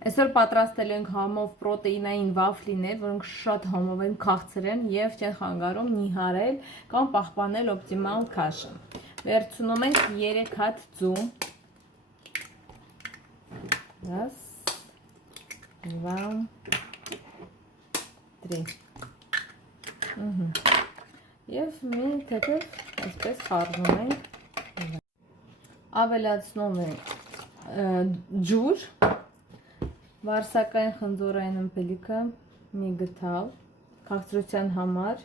Այսօր պատրաստել ենք համով պրոտեինային վաֆլիներ, որոնք շատ համով են, քաղցր են և չեն խանգարում նիհարել կամ պահպանել օպտիմալ քաշը։ Վերցնում ենք 3 հատ ձու։ 1, 2, 3։ Եվ մի թեթև այսպես խառնում ենք։ Ավելացնում ենք ջուր, վարսակային խնձորային ըմպելիքը մի գթալ քաղցրության համար,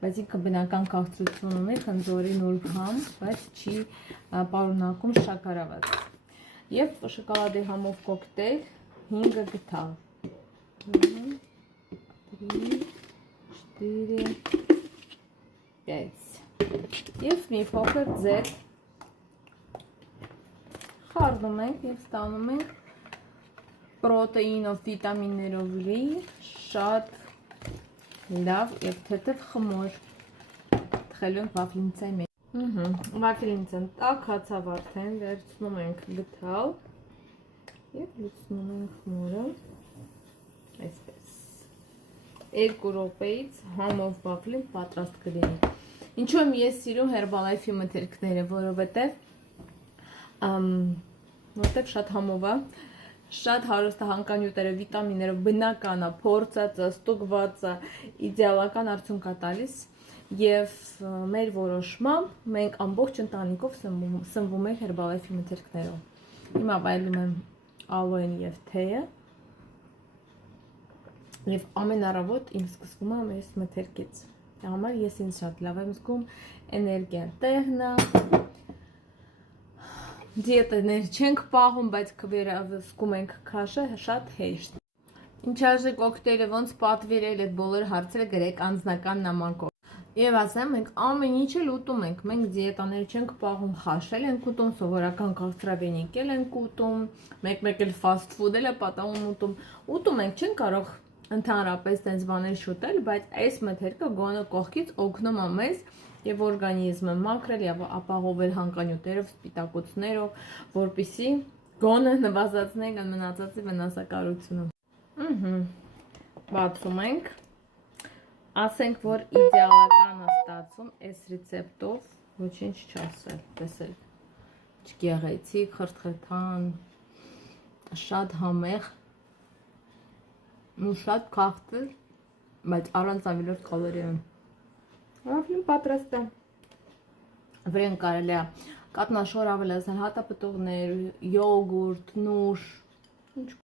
բայց ինքը բնական քաղցրություն ունի, խնձորի 0 g, բայց չի պարունակում շաքարավազ։ Եվ շոկոլադի համով կոկտեյլ 5 գթալ։ 3, 4, 5 և մի փոքր ձեթ խառնում ենք և ստանում ենք պրոտեինով, վիտամիններով լի, շատ լավ և թեթև խմոր թխելու ենք վաֆլինցայի մեջ։ Վաֆլինցան տաք հացավ արդեն, վերցնում ենք գթալ և լցնում ենք խմորը, այսպես։ 2 րոպեից համով վաֆլին պատրաստ կլինի։ Ինչու եմ ես սիրում Herbalife-ի մթերքները, որովհետև շատ համով է, շատ հարուստ է հանքանյութերով, վիտամիններով, բնական է, փորձած է, ստուգված է, իդեալական արդյունք է տալիս և մեր որոշմամբ մենք ամբողջ ընտանիքով սնվում ենք Herbalife-ի մթերքներով։ Հիմա վայելում եմ ալոեն և թեյը և ամեն առավոտ իմ սկսվում է այս մթերքից։ Դա համար ես ինձ շատ լավ եմ զգում, էներգիան տեղն է, դիետաներ չենք պահում, բայց վերահսկում ենք քաշը շատ հեշտ։ Ինչ արժե կոկտեյլը, ոնց պատվիրել, այդ բոլոր հարցերը գրեք անձնական նամակով։ Եվ ասեմ, մենք ամեն ինչ էլ ուտում ենք, մենք դիետաներ չենք պահում, խաշել ենք ուտում, սովորական քաղցրավենիք էլ ենք ուտում, մեկ-մեկ էլ fast food էլ է պատահում ուտում ենք, չենք կարող ընդհանրապես տենց բաներ շուտել, բայց այս մթերքը գոնե կողքից օգնում է մեզ և օրգանիզմը մաքրել և ապահովել հանքանյութերով, սպիտակուցներով, որպեսզի գոնե նվազեցնենք մնացածի վնասակարությունը։ Բացում ենք, ասենք, որ իդեալական է ստացվում այս ռեցեպտով, ոչինչ չասել, տեսել, չգեղեցիկ, խրթխրթան, շատ համեղ, ու շատ քաղցր, բայց առանց ավելորդ կալորիան։ Վաֆլին պատրաստ է։ Վրան կարելի է կատնաշոր ավելացնել, հատապտուղներ, յոգուրտ, նուշ,